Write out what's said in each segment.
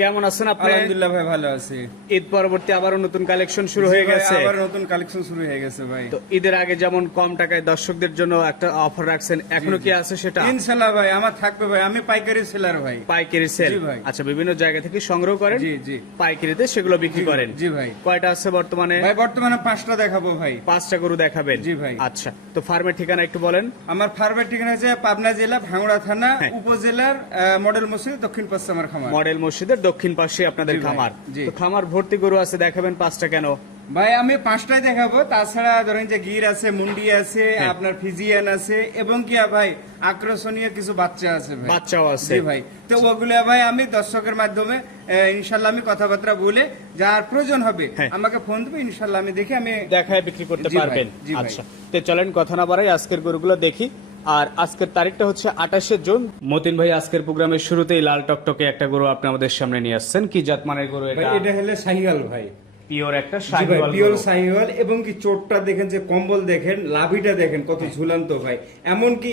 কেমন আছেন আপনি? আলহামদুলিল্লাহ ভাই ভালো আছি। ঈদ পরবর্তী আবারও নতুন কালেকশন শুরু হয়ে গেছে। আবার নতুন কালেকশন শুরু হয়ে গেছে ভাই। তো ঈদের আগে যেমন কম টাকায় দর্শকদের জন্য একটা অফার রাখছেন এখনও কি আছে সেটা? ইনশাল্লাহ ভাই আমার থাকবে ভাই আমি পাইকারি সেলার ভাই। পাইকারি সেল জি ভাই। আচ্ছা বিভিন্ন জায়গা থেকে সংগ্রহ করেন? জি জি। পাইকারিতে সেগুলো বিক্রি করেন। জি ভাই। কয়টা আছে বর্তমানে? ভাই বর্তমানে পাঁচটা দেখাবো ভাই। পাঁচটা গরু দেখাবেন? জি ভাই। আচ্ছা তো ফার্মের ঠিকানা একটু বলেন। আমার ফার্মের ঠিকানা আছে পাবনা জেলা ভাঙড়া থানা হ্যাঁ। উপজেলার মডেল মসজিদ দক্ষিণ পশ্চিমের খামার। মডেল মসজিদের দক্ষিণ পাশে আপনাদের খামার। তো খামার ভর্তি গরু আছে দেখাবেন পাঁচটা কেন? ভাই আমি পাঁচটাই দেখাবো। তাছাড়া ধরেন যে গির আছে মুন্ডি আছে হ্যাঁ। আপনার ফিজিয়ান আছে এবং কি ভাই আকর্ষণীয় কিছু বাচ্চা আছে ভাই। বাচ্চাও আছে। ভাই। তো ওগুলো ভাই আমি দর্শকের মাধ্যমে ইনশাল্লাহ আমি কথাবার্তা বলে যার প্রয়োজন হবে হ্যাঁ। আমাকে ফোন দেবে ইনশাল্লাহ আমি দেখে আমি দেখায় বিক্রি করতে পারবেন। আচ্ছা। তো চলেন কথা না বাড়াই আজকের গরুগুলো দেখি। আর আজকের তারিখটা হচ্ছে আঠাশে জুন। মতিন ভাই আজকের প্রোগ্রামের শুরুতেই লাল টকটকে একটা গরু আপনি আমাদের সামনে নিয়ে আসছেন। কি জাত মানের গরু এটা? এটা হলে শাহিওয়াল ভাই। পিওর একটা ভাই শাহিওয়াল পিওর শাহিওয়াল এবং কি চোটটা দেখেন যে কম্বল দেখেন লাভিটা দেখেন কত। ঝুলন্ত ভাই। এমনকি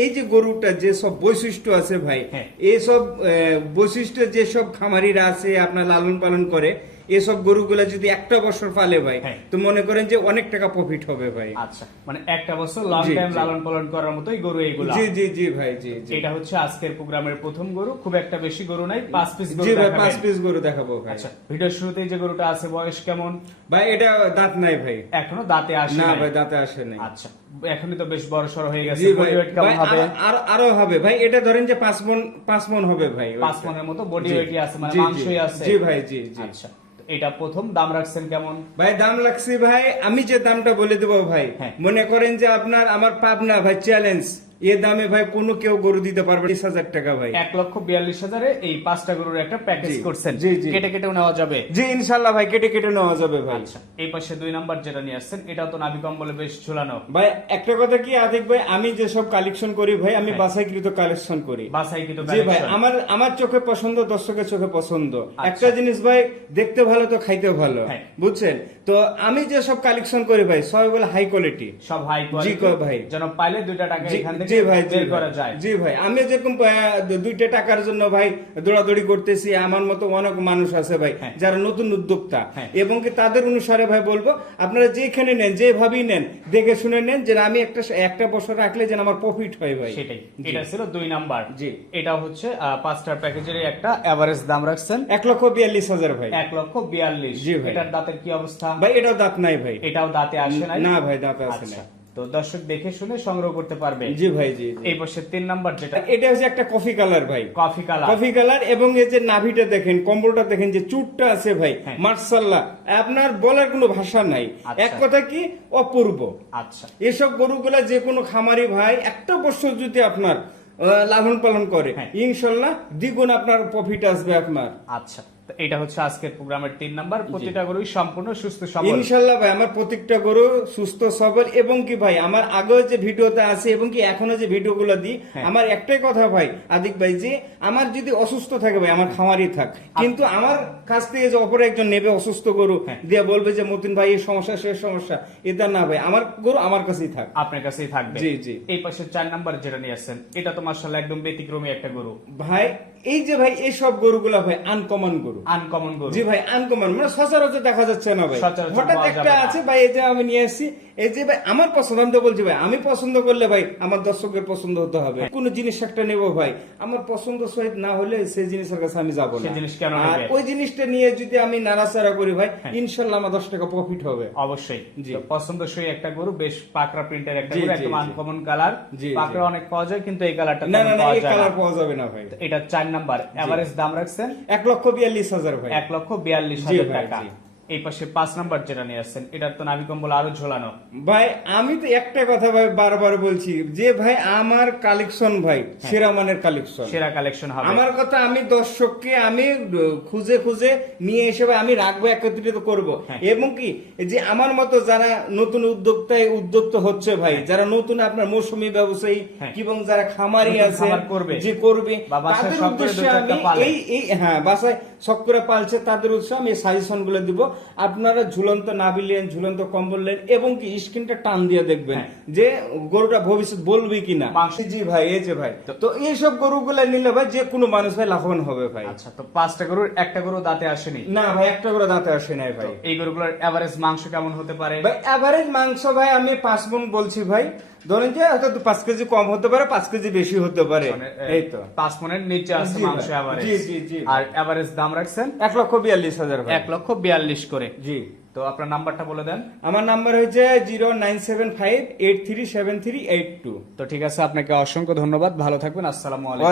এই যে গরুটা যে সব বৈশিষ্ট্য আছে ভাই হ্যাঁ। এইসব আহ, বৈশিষ্ট্য যেসব খামারিরা আছে আপনার লালন পালন করে এসব গরুগুলা যদি একটা বছর পালে ভাই হ্যাঁ। তো মনে করেন যে অনেক টাকা প্রফিট হবে ভাই। আচ্ছা মানে একটা বছর লং টাইম লালন পালন করার মতোই গরু এইগুলা জি জি জি ভাই জি জি। এটা হচ্ছে আজকের প্রোগ্রামের প্রথম গরু খুব একটা বেশি গরু নাই পাঁচ পিস গরু জি ভাই পাঁচ পিস গরু দেখাবো ভাই। আচ্ছা ভিডিওর শুরুতেই যে গরুটা আছে বয়স কেমন? ভাই এটা দাঁত নাই ভাই। এখনও দাঁতে আসে না ভাই দাঁতে আসে নাই। আচ্ছা এখনই তো বেশ বড় সড় হয়ে গেছে বডি ওয়েট কেমন হবে? আরো- আরো- হবে ভাই এটা ধরেন যে পাঁচ মন পাঁচ মন হবে ভাই। পাঁচ মনের মতো বডি। ওয়েটই আছে মানে। মাংসই আছে। জি ভাই জি জি। আচ্ছা। এটা প্রথম দাম রাখছেন কেমন ভাই দাম লাগছে ভাই আমি যে দামটা বলে দেবো ভাই হ্যাঁ। মনে করেন যে আপনার আমার পাবনা ভাই চ্যালেঞ্জ এ দামে ভাই কোনো কেউ গরু দিতে পারবে বিশ হাজার টাকা ভাই। এক লক্ষ বিয়াল্লিশ হাজারে এই পাঁচটা গরুর একটা প্যাকেজ করছেন। জি, জি। কেটে কেটেও নেওয়া যাবে। জি ইনশাল্লাহ ভাই কেটে কেটে নেওয়া যাবে ভাই। আচ্ছা এই পাশে দুই নাম্বার যেটা নিয়ে আসছেন এটাও তো নাভি কম্বলে বেশ ঝুলানো। ভাই একটা কথা কি আদিক ভাই আমি যেসব কালেকশন করি ভাই আমি হ্যাঁ। বাসাইকৃত কালেকশন করি। বাসাই কিন্তু জি ভাই আমার আমার চোখে পছন্দ দর্শকের চোখে পছন্দ। আচ্ছা। একটা জিনিস ভাই দেখতে ভালো তো খাইতে ভালো হ্যাঁ। বুঝছেন? তো আমি যে সব কালেকশন করি ভাই সবাই বলে হাই কোয়ালিটি সব হাই কোয়ালিটি জি ভাই। যেন পাইলে দুইটা টাকা এখান থেকে জি ভাই জি ভাই। করা যায়। জি ভাই আমি যেরকম দুইটা টাকার জন্য ভাই দৌড়াদৌড়ি করতেছি আমার মতো অনেক মানুষ আছে ভাই হ্যাঁ। যারা নতুন উদ্যোক্তা। হ্যাঁ। এবং কি তাদের অনুসারে ভাই বলব আপনারা যেখানে নেন যেভাবেই নেন দেখে শুনে নেন যে আমি একটা একটা বছর রাখলে যেন আমার প্রফিট হয় ভাই। সেটাই। এটা ছিল দুই নাম্বার। জি। এটা হচ্ছে পাঁচটার প্যাকেজের একটা এভারেজ দাম রাখছেন। এক লক্ষ বিয়াল্লিশ হাজার ভাই। এক লক্ষ বিয়াল্লিশ। জি ভাই। এটার দাঁতের কি অবস্থা? ভাই এটাও দাঁত নাই ভাই। এটাও দাঁতে আসে না ভাই দাঁতে আসে আচ্ছা। না তো দর্শক দেখে শুনে সংগ্রহ করতে পারবে। জি ভাই জি। এই পাশে তিন নাম্বার যেটা। এটা হচ্ছে একটা কফি কালার ভাই। কফি কালার কফি কালার এবং এই যে নাভিটা দেখেন কম্বলটা দেখেন যে চুটটা আছে ভাই হ্যাঁ। মার্শাল্লাহ। আপনার বলার কোনো ভাষা নাই। আচ্ছা। এক কথা কি অপূর্ব। আচ্ছা। এসব গরুগুলা যে কোনো খামারি ভাই একটা বছর যদি আপনার লালন পালন করে হ্যাঁ। ইনশাল্লাহ দ্বিগুণ আপনার প্রফিট আসবে আপনার। আচ্ছা। এটা হচ্ছে আজকের প্রোগ্রামের তিন নাম্বার। প্রতিটা গরুই সম্পূর্ণ সুস্থ সবল। ইনশাল্লাহ ভাই আমার প্রত্যেকটা গরু সুস্থ সবল এবং কি ভাই আমার আগেও যে ভিডিওতে আছে এবং কি এখনও যে ভিডিওগুলো দিই হ্যাঁ। আমার একটাই কথা ভাই আদিক ভাই যে আমার যদি অসুস্থ থাকে ভাই আমার খামারই থাক। কিন্তু আমার কাছ থেকে যে অপর একজন নেবে অসুস্থ গরু হ্যাঁ। দিয়ে বলবে যে মতিন ভাই এই সমস্যা সে সমস্যা এটা না ভাই আমার গরু আমার কাছেই থাক। আপনার কাছেই থাকবে। জি, জি। এই পাশে চার নাম্বার যেটা নিয়ে আসছেন এটা তো মার্শাল একদম ব্যতিক্রমী একটা গরু। ভাই এই যে ভাই এইসব গরুগুলা ভাই আনকমন গরু। আনকমন গরু। জি ভাই আনকমন মানে সচরাচর দেখা যাচ্ছে না ভাই। হঠাৎ একটা আছে ভাই এই যে আমি নিয়ে এসেছি এই যে ভাই আমার পছন্দ আমি তো বলছি ভাই আমি পছন্দ করলে ভাই আমার দর্শকের পছন্দ হতে হবে। হ্যাঁ। কোন জিনিস একটা নেব ভাই আমার পছন্দ সহিত না হলে সেই জিনিসের কাছে আমি যাব না। সেই জিনিস কেন আর ওই জিনিসটা নিয়ে যদি আমি নাড়াচাড়া করি ভাই হ্যাঁ। ইনশাল্লাহ আমার দশ টাকা প্রফিট হবে। অবশ্যই। জি। তো পছন্দসই একটা গরু বেশ পাকড়া প্রিন্টের একটা গরু একদম আনকমন কালার। পাকড়া অনেক পাওয়া যায় কিন্তু এই কালারটা না না না এই কালার। পাওয়া যাবে না ভাই। এটা চার নাম্বার এভারেজ দাম রাখছেন? এক লক্ষ বিয়াল্লিশ হাজার এক লক্ষ বিয়াল্লিশ হাজার টাকা। এই পাশে পাঁচ নাম্বার যেটা নিয়ে আসছেন এটার তো নাভি কম্বল আরও ঝোলানো। ভাই আমি তো একটা কথা ভাই বারবার বলছি যে ভাই আমার কালেকশন ভাই সেরা মানের কালেকশন সেরা কালেকশন হবে। আমার কথা আমি দর্শককে আমি খুঁজে খুঁজে নিয়ে এসে ভাই আমি রাখব একত্রিত করব। হ্যাঁ। এবং কি যে আমার মতো যারা নতুন উদ্যোক্তায় উদ্যোক্ত হচ্ছে ভাই যারা নতুন আপনার মৌসুমী ব্যবসায়ী হ্যাঁ। এবং যারা খামারি আছে করবে। যে করবে তাদের উদ্দেশ্যে আমি এই এই হ্যাঁ বাসায় শখ করে পালছে তাদের উৎসাহ আমি সাজেশনগুলো দিব। আপনারা ঝুলন্ত নাবি নেন ঝুলন্ত কম্বল নেন এবং কি স্কিনটা টান দিয়ে দেখবেন হ্যাঁ। যে গরুটা ভবিষ্যৎ বলবে কিনা। জি ভাই এই যে ভাই তো এইসব গরুগুলা নিলে ভাই যে কোনো মানুষ ভাই লাভবান হবে ভাই। আচ্ছা তো পাঁচটা গরুর একটা গরু দাঁতে আসেনি? না ভাই একটা করে দাঁতে আসে নাই ভাই। এই গরুগুলোর এভারেজ মাংস কেমন হতে পারে? ভাই এভারেজ মাংস ভাই আমি পাঁচ মন বলছি ভাই। ধরেন যে হয়তো পাঁচ কেজি কম হতে পারে পাঁচ কেজি বেশি হতে পারে। মানে, এই তো। পাঁচ মনের নিচে আছে মাংস জি, জি, জি। আর এভারেজ দাম রাখছেন? এক লক্ষ বিয়াল্লিশ হাজার এক লক্ষ বিয়াল্লিশ করে। জি। তো আপনার নাম্বারটা বলে দেন। আমার নাম্বার হচ্ছে zero nine seven five eight three seven three eight two. তো ঠিক আছে আপনাকে অসংখ্য ধন্যবাদ। ভালো থাকবেন। আসসালামু আলাইকুম।